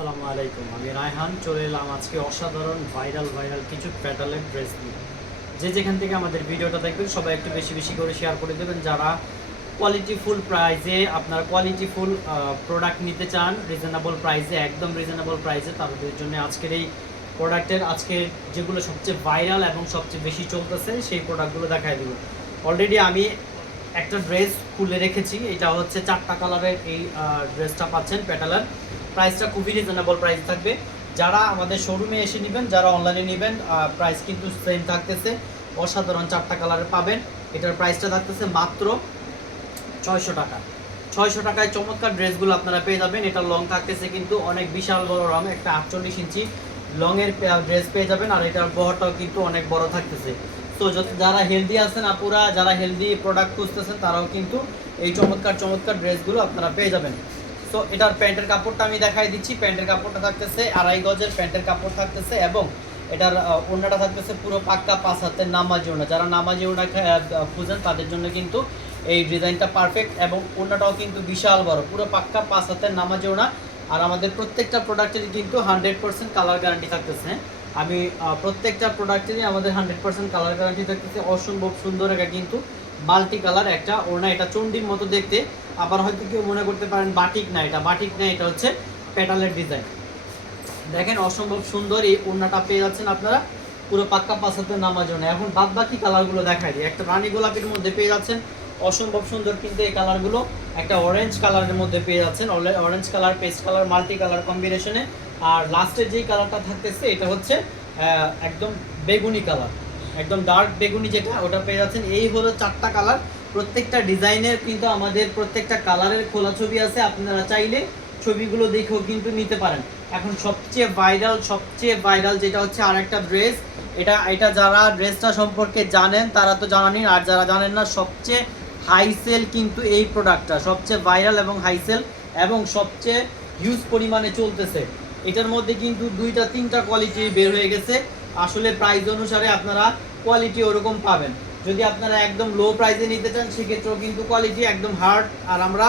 আসসালামু আলাইকুম, আমি রায়হান চলে এলাম আজকে অসাধারণ ভাইরাল কিছু প্যাটালের ড্রেস নিয়ে। যে যেখান থেকে আমাদের ভিডিওটা দেখবেন সবাই একটু বেশি বেশি করে শেয়ার করে দেবেন। যারা কোয়ালিটিফুল প্রাইসে আপনারা কোয়ালিটিফুল প্রোডাক্ট নিতে চান রিজনেবল প্রাইসে, একদম রিজনেবল প্রাইসে, তাদের জন্য আজকের এই প্রোডাক্টের আজকে যেগুলো সবচেয়ে ভাইরাল এবং সবচেয়ে বেশি চলতেছে সেই প্রোডাক্টগুলো দেখাই দেবো। অলরেডি আমি একটা ড্রেস খুলে রেখেছি, এটা হচ্ছে 4টা কালারের এই ড্রেসটা পাচ্ছেন প্যাটালার। প্রাইসটা খুবই রিজনেবল প্রাইস থাকবে। যারা আমাদের শোরুমে এসে নেবেন, যারা অনলাইনে নেবেন, প্রাইস কিন্তু সেম থাকতেছে। অসাধারণ 4টা কালারে পাবেন। এটার প্রাইসটা থাকতেছে মাত্র 600 টাকা। 600 টাকায় চমৎকার ড্রেসগুলো আপনারা পেয়ে যাবেন। এটা লং থাকতেছে কিন্তু অনেক বিশাল বড় রং, একটা 48 ইঞ্চি লংয়ের ড্রেস পেয়ে যাবেন। আর এটার বহরটাও কিন্তু অনেক বড় থাকতেছে। তো যারা হেলদি আছেন আপুরা, যারা হেলদি প্রোডাক্ট খুঁজতেছেন, তারাও কিন্তু এই চমৎকার ড্রেসগুলো আপনারা পেয়ে যাবেন। তো এটার প্যান্টের কাপড়টা আমি দেখাই দিচ্ছি। প্যান্টের কাপড়টা থাকতেছে 2.5 গজের প্যান্টের কাপড় থাকতেছে, এবং এটার ওড়নাটা থাকতেছে পুরো পাক্কা 5 হাতের নামাজি ওড়না। যারা নামাজি ওড়না খুঁজেন তাদের জন্য কিন্তু এই ডিজাইনটা পারফেক্ট, এবং ওড়নাটাও কিন্তু বিশাল বড়, পুরো পাক্কা 5 হাতের নামাজি ওড়না। আর আমাদের প্রত্যেকটা প্রোডাক্টেরই কিন্তু 100% কালার গ্যারান্টি থাকতেছে। আমি প্রত্যেকটা প্রোডাক্টেরই আমাদের 100% কালার গ্যারান্টি থাকতেছে। অসম্ভব সুন্দর একটা কিন্তু মাল্টি কালার একটা ওড়না, এটা চন্ডির মতো দেখতে। আবার হয়তো কেউ মনে করতে পারেন বাটিক না, এটা বাটিক না, এটা হচ্ছে প্যাটালের ডিজাইন। দেখেন অসম্ভব সুন্দর এই ওড়নাটা পেয়ে যাচ্ছেন আপনারা পুরো পাক্কা 5 হাতের নামাজ ওড়না। এখন বাদ বাকি কালারগুলো দেখাই দিই। একটা রানী গোলাপের মধ্যে পেয়ে যাচ্ছেন, অসম্ভব সুন্দর কিন্তু এই কালারগুলো। একটা অরেঞ্জ কালারের মধ্যে পেয়ে যাচ্ছেন, orange colour, paste colour, multi colour কম্বিনেশনে। আর লাস্টের যেই কালারটা থাকতেছে এটা হচ্ছে একদম বেগুনি কালার, একদম ডার্ক বেগুনি যেটা, ওটা পেয়ে যাচ্ছেন। এই হলো 4টা কালার। প্রত্যেকটা ডিজাইনের কিন্তু আমাদের প্রত্যেকটা কালারের খোলা ছবি আছে, আপনারা চাইলে ছবিগুলো দেখেও কিন্তু নিতে পারেন। এখন সবচেয়ে ভাইরাল যেটা হচ্ছে আরেকটা ড্রেস। এটা যারা ড্রেসটা সম্পর্কে জানেন তারা তো জানেনই, আর যারা জানেন না, সবচেয়ে হাই সেল কিন্তু এই প্রোডাক্টটা, সবচেয়ে ভাইরাল এবং হাই সেল, এবং সবচেয়ে হিউজ পরিমাণে চলতেছে। এটার মধ্যে কিন্তু 2-3টা কোয়ালিটি বের হয়ে গেছে। আসলে প্রাইস অনুসারে আপনারা কোয়ালিটি ওরকম পাবেন। যদি আপনারা একদম লো প্রাইসে নিতে চান সেক্ষেত্রেও কিন্তু কোয়ালিটি একদম হার্ড, আর আমরা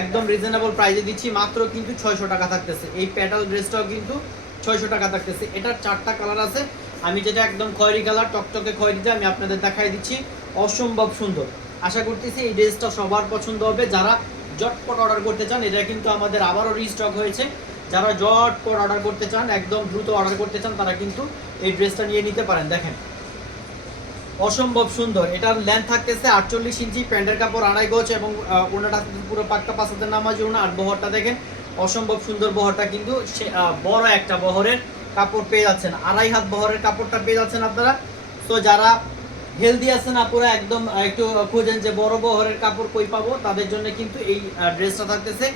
একদম রিজনেবল প্রাইসে দিচ্ছি। মাত্র কিন্তু 600 টাকা থাকতেছে। এই প্যাটাল ড্রেসটাও কিন্তু 600 টাকা থাকতেছে। এটার 4টা কালার আছে। আমি যেটা একদম খয়েরি কালার, টকটকে খয়েরিটা আমি আপনাদের দেখাই দিচ্ছি। অসম্ভব সুন্দর। আশা করতেছি এই ড্রেসটা সবার পছন্দ হবে। যারা জটপট অর্ডার করতে চান, এটা কিন্তু আমাদের আবারও রিস্টক হয়েছে। যারা জটপট অর্ডার করতে চান, একদম দ্রুত অর্ডার করতে চান, তারা কিন্তু এই ড্রেসটা নিয়ে নিতে পারেন। দেখেন অসম্ভব সুন্দর। এটার লেন্থ থাকতেছে 48 ইঞ্চি, প্যান্টের কাপড় 2.5 গজ, এবং ওনাটা পুরো পাক্কা 5 হাতের নামাজি ওনা। আর বহরটা দেখেন অসম্ভব সুন্দর। বহরটা কিন্তু বড় একটা বহরের কাপড় পেয়ে যাচ্ছেন, 2.5 হাত বহরের কাপড়টা পেয়ে যাচ্ছেন আপনারা। তো যারা হেলদি আছেন আপুরা, একদম একটু খোঁজেন যে বড় বহরের কাপড় কই পাবো, তাদের জন্য কিন্তু এই ড্রেসটা থাকতেছে।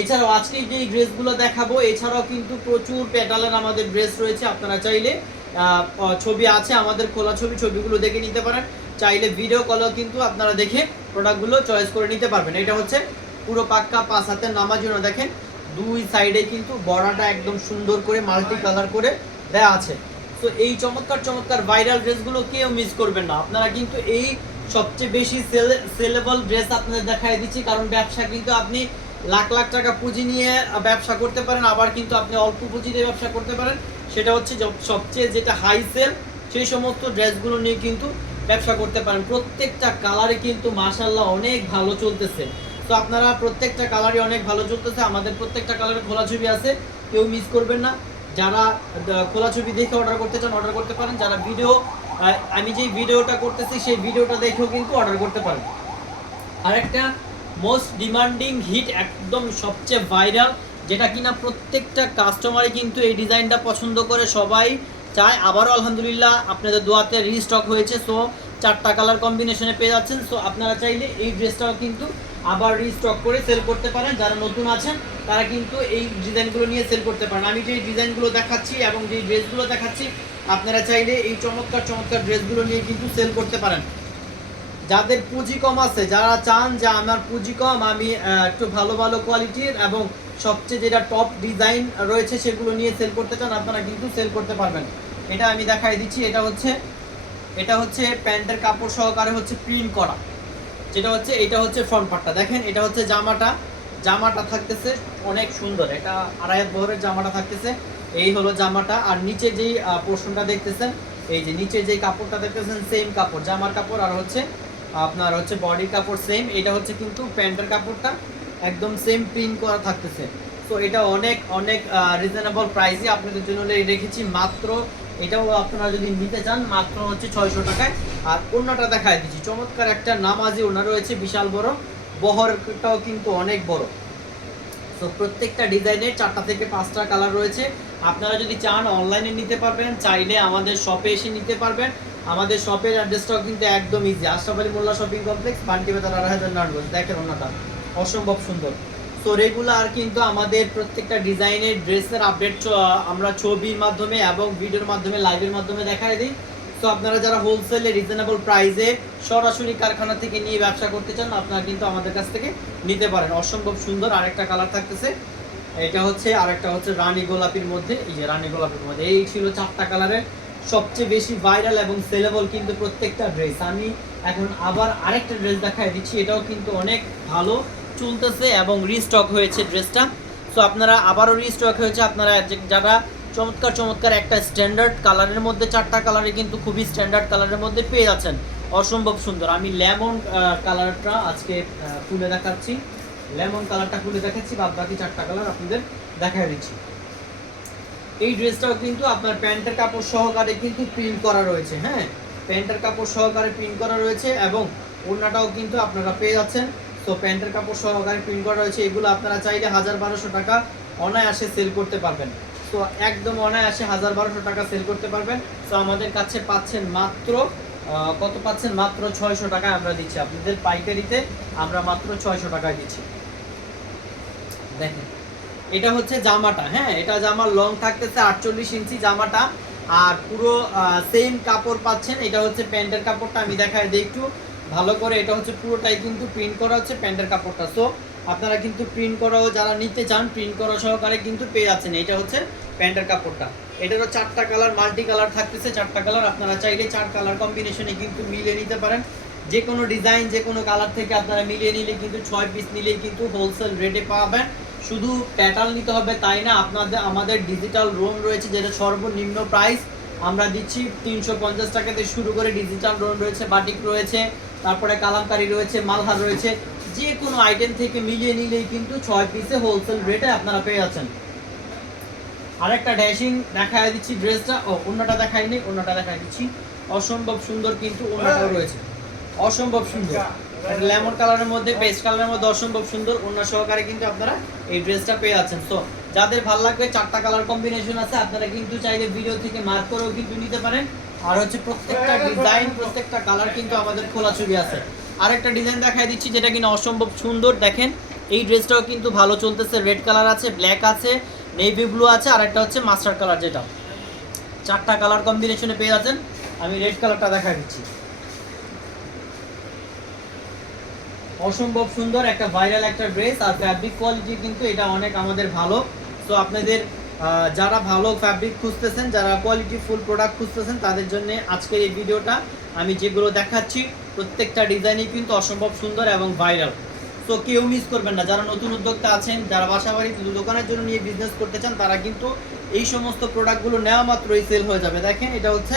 এছাড়াও আজকে যে ড্রেসগুলো দেখাবো, এছাড়াও কিন্তু প্রচুর প্যাটার্নের আমাদের ড্রেস রয়েছে। আপনারা চাইলে ছবি আছে আমাদের খোলা ছবিগুলো দেখে নিতে পারেন। চাইলে ভিডিও কলেও কিন্তু আপনারা দেখে প্রোডাক্টগুলো চয়েস করে নিতে পারবেন। এটা হচ্ছে পুরো পাক্কা 5 হাতের নামাজ ওড়না। দেখেন দুই সাইডে কিন্তু বর্ডারটা একদম সুন্দর করে মাল্টি কালার করে দেয়া আছে। তো এই চমৎকার ভাইরাল ড্রেসগুলো কেউ মিস করবেন না। আপনারা কিন্তু এই সবচেয়ে বেশি সেলেবল ড্রেস আপনাদের দেখাই দিচ্ছি, কারণ ব্যবসা কিন্তু আপনি লাখ টাকা পুঁজি নিয়ে ব্যবসা করতে পারেন, আবার কিন্তু আপনি অল্প পুঁজি দিয়ে ব্যবসা করতে পারেন। সেটা হচ্ছে সবচেয়ে যেটা হাই সেল, সেই সমস্ত ড্রেসগুলো নিয়ে কিন্তু ব্যবসা করতে পারেন। প্রত্যেকটা কালারে কিন্তু মাশাআল্লাহ অনেক ভালো চলতেছে। তো আপনারা প্রত্যেকটা কালারই অনেক ভালো চলতেছে। আমাদের প্রত্যেকটা কালারে খোলা ছবি আছে, কেউ মিস করবেন না। যারা খোলা ছবি দেখে অর্ডার করতে চান অর্ডার করতে পারেন। যারা আমি যেই ভিডিওটা করতেছি সেই ভিডিওটা দেখেও কিন্তু অর্ডার করতে পারেন। আরেকটা মোস্ট ডিমান্ডিং হিট, একদম সবচেয়ে ভাইরাল, যেটা কিনা প্রত্যেকটা কাস্টমারই কিন্তু এই ডিজাইনটা পছন্দ করে, সবাই চায়। আবারও আলহামদুলিল্লাহ আপনাদের দোয়াতে রিস্টক হয়েছে। সো 4টা কালার কম্বিনেশনে পেয়ে যাচ্ছেন। সো আপনারা চাইলে এই ড্রেসটাও কিন্তু আবার রিস্টক করে সেল করতে পারেন। যারা নতুন আছেন তারা কিন্তু এই ডিজাইনগুলো নিয়ে সেল করতে পারেন। আমি যেই ডিজাইনগুলো দেখাচ্ছি এবং যেই ড্রেসগুলো দেখাচ্ছি, আপনারা চাইলে এই চমৎকার ড্রেসগুলো নিয়ে কিন্তু সেল করতে পারেন। যাদের পুঁজি কম আছে, যারা চান যে আমার পুঁজি কম, আমি একটু ভালো কোয়ালিটির এবং সবচেয়ে যেটা টপ ডিজাইন রয়েছে সেগুলো নিয়ে সেল করতে চান, আপনারা কিন্তু সেল করতে পারবেন। এটা আমি দেখাই দিচ্ছি। এটা হচ্ছে প্যান্টের কাপড় সহকারে হচ্ছে প্রিন্ট করা, এটা হচ্ছে ফ্রন্ট পার্টটা। দেখেন এটা হচ্ছে জামাটা, জামাটা থাকতেছে অনেক সুন্দর, এটা আড়াই হাত বহরের জামাটা থাকতেছে। এই হলো জামাটা। আর নিচে যেই পোর্শনটা দেখতেছেন, এই যে নিচে যেই কাপড়টা দেখতেছেন সেম কাপড়, জামার কাপড় আর হচ্ছে আপনার হচ্ছে বডির কাপড় সেম। এটা হচ্ছে কিন্তু প্যান্টের কাপড়টা একদম সেম প্রিন্ট করা থাকতেছে। তো এটা অনেক অনেক রিজনেবল প্রাইসে আপনাদের জন্য রেখেছি মাত্র, এটাও আপনারা যদি নিতে চান মাত্র হচ্ছে 600 টাকায়। আর ওড়নাটা দেখায় দিচ্ছি, চমৎকার একটা নামাজি ওড়না রয়েছে, বিশাল বড়, বহরটাও কিন্তু অনেক বড়। তো প্রত্যেকটা ডিজাইনের 4টা থেকে 5টা কালার রয়েছে। আপনারা যদি চান অনলাইনে নিতে পারবেন, চাইলে আমাদের শপে এসে নিতে পারবেন। আমাদের শপের অ্যাড্রেসটাও কিন্তু একদম easy, Ashraf Ali Molla shopping complex, Bunty বাজার, আড়াইহাজার, নারায়ণগঞ্জ। দেখেন ওনাটা অসম্ভব সুন্দর। তো রেগুলার কিন্তু আমাদের প্রত্যেকটা ডিজাইনের ড্রেসের আপডেট আমরা ছবির মাধ্যমে এবং ভিডিওর মাধ্যমে, লাইভের মাধ্যমে দেখাই দিই। তো আপনারা যারা হোলসেলে রিজনেবল প্রাইসে সরাসরি কারখানা থেকে নিয়ে ব্যবসা করতে চান, আপনারা কিন্তু আমাদের কাছ থেকে নিতে পারেন। অসম্ভব সুন্দর আরেকটা কালার থাকতেছে, এটা হচ্ছে আরেকটা হচ্ছে রানী গোলাপির মধ্যে। এই যে রানী গোলাপির মধ্যে এই ছিল 4টা কালারের সবচেয়ে বেশি ভাইরাল এবং সেলেবল কিন্তু প্রত্যেকটা ড্রেস। আমি এখন আবার আরেকটা ড্রেস দেখাই দিচ্ছি, এটাও কিন্তু অনেক ভালো চলতেছে এবং রিস্টক হয়েছে ড্রেসটা। সো আপনারা আবারও রিস্টক হয়েছে, আপনারা যারা চমৎকার চমৎকার একটা স্ট্যান্ডার্ড কালারের মধ্যে 4টা কালারে কিন্তু খুবই স্ট্যান্ডার্ড কালারের মধ্যে পেয়ে যাচ্ছেন, অসম্ভব সুন্দর। আমি লেমন কালারটা আজকে খুলে দেখাচ্ছি, লেমন কালারটা খুলে দেখাচ্ছি, বাদ বাকি 4টা কালার আপনাদের দেখাই দিচ্ছি। এই ড্রেসটাও কিন্তু আপনার প্যান্টের কাপড় সহকারে কিন্তু প্রিন্ট করা রয়েছে, হ্যাঁ প্যান্টের কাপড় সহকারে প্রিন্ট করা রয়েছে এবং ওড়নাটাও কিন্তু আপনারা পেয়ে যাচ্ছেন। তো প্যান্টের কাপড় সহকারে প্রিন্ট করা রয়েছে, এগুলো আপনারা চাইলে 1000-1200 টাকা অনায়াসে সেল করতে পারবেন। তো একদম অনায়াসে 1000-1200 টাকা সেল করতে পারবেন। তো আমাদের কাছে পাচ্ছেন মাত্র কত পাচ্ছেন, মাত্র 600 টাকায় আমরা দিচ্ছি আপনাদের পাইকারিতে, আমরা মাত্র 600 টাকায় দিচ্ছি। দেখেন এটা হচ্ছে জামাটা, হ্যাঁ এটা জামার লং থাকতেছে 48 ইঞ্চি জামাটা, আর পুরো সেম কাপড় পাচ্ছেন। এটা হচ্ছে প্যান্টের কাপড়টা, আমি দেখাই দিই একটু ভালো করে। এটা হচ্ছে পুরোটাই কিন্তু প্রিন্ট করা হচ্ছে প্যান্টের কাপড়টা। সো আপনারা কিন্তু প্রিন্ট করাও যারা নিতে চান, প্রিন্ট করা সহকারে কিন্তু পেয়ে যাচ্ছেন। এটা হচ্ছে প্যান্টের কাপড়টা, এটারও 4টা কালার, মাল্টি কালার থাকতেছে 4টা কালার। আপনারা চাইলে 4 কালার কম্বিনেশনে কিন্তু মিলিয়ে নিতে পারেন, যে কোনো ডিজাইন যে কোনো কালার থেকে আপনারা মিলিয়ে নিলে কিন্তু 6 পিস নিলেই কিন্তু হোলসেল রেটে পাবেন। শুধু প্যাটার্ন নিতে হবে তাই না, আমাদের ডিজিটাল রোম রয়েছে, যেটা সর্বনিম্ন প্রাইস আমরা দিচ্ছি 350 টাকা থেকে শুরু করে। ডিজিটাল রোম রয়েছে, বাটিক রয়েছে, তারপরে কালামকারি রয়েছে, মালহার রয়েছে, যে কোনো আইটেম থেকে মিলিয়ে নিলেই কিন্তু 6 পিসে হোলসেল রেটে আপনারা পেয়ে যাচ্ছেন। আরেকটা ড্যাশিং দেখায় দিচ্ছি ড্রেসটা, ওড়নাটা দেখাইনি, ওড়নাটা দেখাই দিচ্ছি, অসম্ভব সুন্দর কিন্তু ওড়নাটাও রয়েছে, অসম্ভব সুন্দর লেমন কালারের মধ্যে, পেস্ট কালারের মধ্যে, অসম্ভব সুন্দর ওড়না সহকারে কিন্তু আপনারা এই ড্রেসটা পেয়ে যাচ্ছেন। তো যাদের ভালো লাগবে 4টা কালার কম্বিনেশন আছে, আপনারা কিন্তু চাইলে ভিডিও থেকে মার্ক করেও কিন্তু নিতে পারেন। আর হচ্ছে প্রত্যেকটা ডিজাইন, প্রত্যেকটা কালার কিন্তু আমাদের খোলা ছবি আছে। আরেকটা ডিজাইন দেখাই দিচ্ছি যেটা কিনা অসম্ভব সুন্দর। দেখেন এই ড্রেসটাও কিন্তু ভালো চলতেছে, রেড কালার আছে, ব্ল্যাক আছে, নেভি ব্লু আছে, আর একটা হচ্ছে মাস্টার কালার, যেটা 4টা কালার কম্বিনেশনে পেয়ে যাচ্ছেন। আমি রেড কালারটা দেখাই দিচ্ছি, অসম্ভব সুন্দর একটা ভাইরাল একটা ড্রেস। আর ফ্যাব্রিক কোয়ালিটি কিন্তু এটা অনেক আমাদের ভালো। তো আপনাদের যারা ভালো ফ্যাব্রিক খুঁজতেছেন, যারা কোয়ালিটি ফুল প্রোডাক্ট খুঁজতেছেন, তাদের জন্য আজকের এই ভিডিওটা। আমি যেগুলো দেখাচ্ছি প্রত্যেকটা ডিজাইনই কিন্তু অসম্ভব সুন্দর এবং ভাইরাল। তো কেউ মিস করবেন না, যারা নতুন উদ্যোক্তা আছেন, যারা বাসাবাড়ি দোকানের জন্য নিয়ে বিজনেস করতে চান, তারা কিন্তু এই সমস্ত প্রোডাক্টগুলো নেওয়া মাত্রই সেল হয়ে যাবে। দেখেন এটা হচ্ছে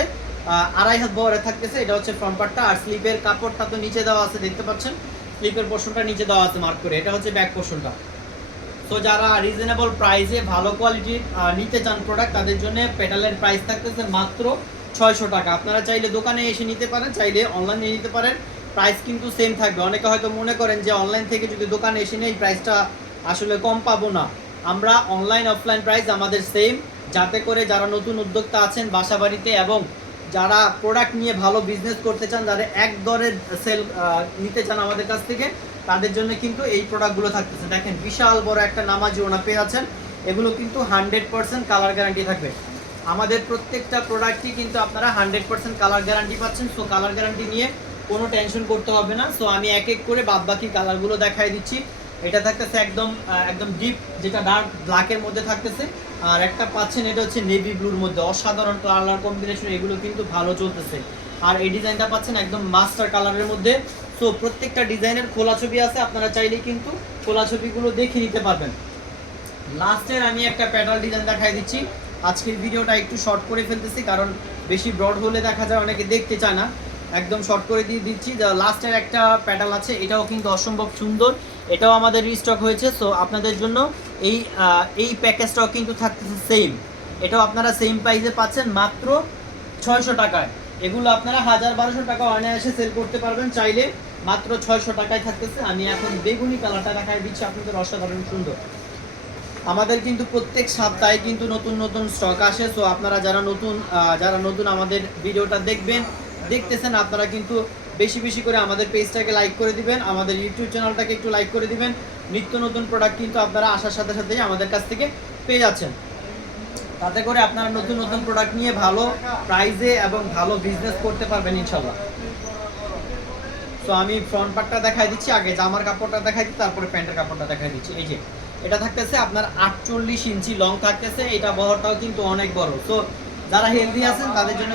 আড়াই হাত বহরে থাকতেছে, এটা হচ্ছে ফ্রন্ট পার্টটা। আর স্লিপের কাপড়টা তো নিচে দেওয়া আছে, দেখতে পাচ্ছেন স্লিপের পোর্শনটা নিচে দেওয়া আছে মার্ক করে, এটা হচ্ছে ব্যাক পোর্শনটা। তো যারা রিজনেবল প্রাইসে ভালো কোয়ালিটির নিতে চান প্রোডাক্ট, তাদের জন্য পেটালের প্রাইস থাকতেছে মাত্র 600 টাকা। আপনারা চাইলে দোকানে এসে নিতে পারেন, চাইলে অনলাইনে নিতে পারেন, প্রাইস কিন্তু সেম থাকবে। অনেকে হয়তো মনে করেন যে অনলাইন থেকে যদি দোকানে এসে নেই প্রাইসটা আসলে কম পাবো না, আমরা অনলাইন অফলাইন প্রাইস আমাদের সেম, যাতে করে যারা নতুন উদ্যোক্তা আছেন বাসা বাড়িতে এবং যারা প্রোডাক্ট নিয়ে ভালো বিজনেস করতে চান, যারা এক দরের সেল নিতে চান আমাদের কাছ থেকে, তাদের জন্য কিন্তু এই প্রোডাক্টগুলো থাকতেছে। দেখেন বিশাল বড় একটা নামাজি ওনা পেয়ে আছেন, এগুলো কিন্তু 100% কালার গ্যারান্টি থাকবে। আমাদের প্রত্যেকটা প্রোডাক্টই কিন্তু আপনারা 100% কালার গ্যারান্টি পাচ্ছেন। সো কালার গ্যারান্টি নিয়ে কোনো টেনশন করতে হবে না। সো আমি এক এক করে বাদবাকি কালারগুলো দেখাই দিচ্ছি। এটা থাকতেছে একদম একদম ডিপ, যেটা ডার্ক ব্ল্যাকের মধ্যে থাকতেছে। আর একটা পাচ্ছেন এটা হচ্ছে নেভি ব্লুর মধ্যে, অসাধারণ কালার কম্বিনেশন, এগুলো কিন্তু ভালো চলতেছে। আর এই ডিজাইনটা পাচ্ছেন একদম মাস্টার কালারের মধ্যে। সো প্রত্যেকটা ডিজাইনের খোলা ছবি আছে, আপনারা চাইলে কিন্তু খোলা ছবিগুলো দেখে নিতে পারবেন। লাস্টের আমি একটা প্যাটাল ডিজাইন দেখাই দিচ্ছি। আজকের ভিডিওটা একটু শর্ট করে ফেলতেছি, কারণ বেশি ব্রড হলে দেখা যায় অনেকে দেখতে চায় না, একদম শর্ট করে দিয়ে দিচ্ছি। লাস্টের একটা প্যাটাল আছে, এটাও কিন্তু অসম্ভব সুন্দর, এটাও আমাদের রিস্টক হয়েছে। সো আপনাদের জন্য এই প্যাকেজটাও কিন্তু থাকতেছে সেম, এটাও আপনারা সেম প্রাইসে পাচ্ছেন মাত্র 600 টাকায়। এগুলো আপনারা 1000-1200 টাকা অনায়াসে সেল করতে পারবেন চাইলে, মাত্র 600 টাকায় থাকতেছে। আমি এখন বেগুনি কালারটা দেখাই দিচ্ছি আপনাদের, অসাধারণ সুন্দর। আমাদের কিন্তু প্রত্যেক সপ্তাহে কিন্তু নতুন নতুন স্টক আসে। সো আপনারা যারা নতুন আমাদের ভিডিওটা দেখতেছেন, আপনারা কিন্তু বেশি বেশি করে আমাদের পেজটাকে লাইক করে দিবেন, আমাদের ইউটিউব চ্যানেলটাকে একটু লাইক করে দিবেন। নিত্য নতুন প্রোডাক্ট কিন্তু আপনারা আসার সাথে সাথেই আমাদের কাছ থেকে পেয়ে যাচ্ছেন। তাতে করে আপনারা নতুন নতুন প্রোডাক্ট নিয়ে ভালো প্রাইসে এবং ভালো বিজনেস করতে পারবেন ইনশাল্লাহ। তো আমি ফ্রন্ট পার্টটা দেখাই দিচ্ছি, আগে জামার কাপড়টা দেখাই দিচ্ছি, তারপরে প্যান্টের কাপড়টা দেখাই দিচ্ছি। এই যে এটা থাকতেছে আপনার 48 ইঞ্চি লং থাকতেছে, এটা বহরটাও কিন্তু অনেক বড়। তো যারা হেলদি আছেন তাদের জন্য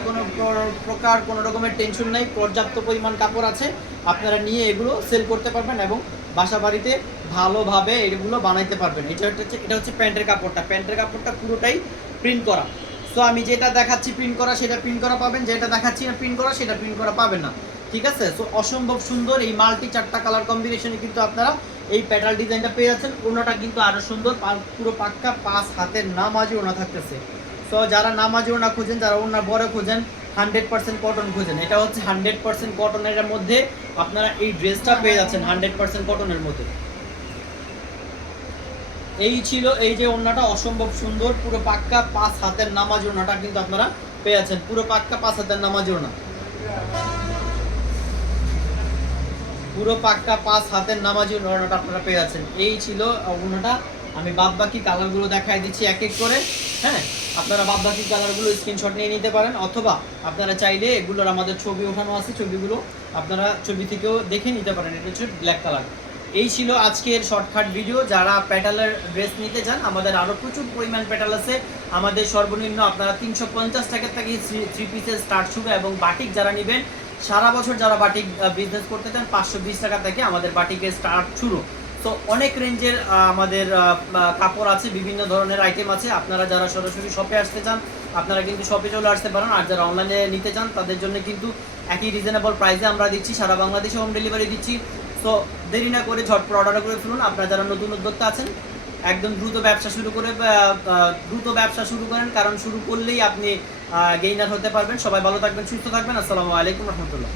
কোনো রকমের টেনশন নাই, পর্যাপ্ত পরিমাণ কাপড় আছে, আপনারা নিয়ে এগুলো সেল করতে পারবেন এবং বাসা বাড়িতে ভালোভাবে এগুলো বানাইতে পারবেন। এটা হচ্ছে প্যান্টের কাপড়টা পুরোটাই প্রিন্ট করা। সো আমি যেটা দেখাচ্ছি প্রিন্ট করা সেটা প্রিন্ট করা পাবেন, যেটা দেখাচ্ছি না প্রিন্ট করা সেটা প্রিন্ট করা পাবেন না, ঠিক আছে? সো অসম্ভব সুন্দর এই মাল্টি 4টা কালার কম্বিনেশনে কিন্তু আপনারা এই প্যাটাল ডিজাইনটা পেয়ে যাচ্ছেন। ওনাটা কিন্তু আরো সুন্দর, পুরো পাক্কা 5 হাতের নামাজি ওনা থাকতেছে। সো যারা নামাজি ওনা খোঁজেন, যারা ওনার বড় খোঁজেন, 100% কটন খোঁজেন, এটা হচ্ছে 100% কটনের মধ্যে আপনারা এই ড্রেসটা পেয়ে যাচ্ছেন 100% কটনের মধ্যে। এই ছিল এই যে ওড়নাটা, অসম্ভব সুন্দর, পুরো পাক্কা 5 হাতের নামাজি ওড়নাটা কিন্তু আপনারা পেয়ে যাচ্ছেন, পুরো পাক্কা 5 হাতের নামাজি ওড়না, পুরো পাক্কা 5 হাতের নামাজি ওড়নাটা আপনারা পেয়ে যাচ্ছেন। এই ছিল ওড়নাটা। আমি বাদ বাকি কালারগুলো দেখাই দিচ্ছি এক এক করে। হ্যাঁ, আপনারা বাদ বাকি কালারগুলো স্ক্রিনশট নিয়ে নিতে পারেন, অথবা আপনারা চাইলে এগুলোর আমাদের ছবি ওঠানো আছে, ছবিগুলো আপনারা ছবি থেকেও দেখে নিতে পারেন। এটা হচ্ছে ব্ল্যাক কালার। এই ছিল আজকের শর্টকাট ভিডিও। যারা প্যাটালের ড্রেস নিতে চান, আমাদের আরও প্রচুর পরিমাণ প্যাটাল আছে। আমাদের সর্বনিম্ন আপনারা 350 টাকা থেকে 3 পিসের স্টার্ট শুরু, এবং বাটিক যারা নেবেন সারা বছর, যারা বাটিক বিজনেস করতে চান, 520 টাকা থেকে আমাদের বাটিকের স্টার্ট শুরু। তো অনেক রেঞ্জের আমাদের কাপড় আছে, বিভিন্ন ধরনের আইটেম আছে। আপনারা যারা সরাসরি শপে আসতে চান, আপনারা কিন্তু শপে চলে আসতে পারেন, আর যারা অনলাইনে নিতে চান তাদের জন্য কিন্তু একই রিজনেবল প্রাইসে আমরা দিচ্ছি, সারা বাংলাদেশে হোম ডেলিভারি দিচ্ছি। তো দেরি না করে ঝটপট অর্ডার করে ফেলুন। আপনারা যারা নতুন উদ্যোক্তা আছেন, একদম দ্রুত ব্যবসা শুরু করেন, কারণ শুরু করলেই আপনি গেইনার হতে পারবেন। সবাই ভালো থাকবেন, সুস্থ থাকবেন। আসসালামু আলাইকুম রহমতুল্লাহ।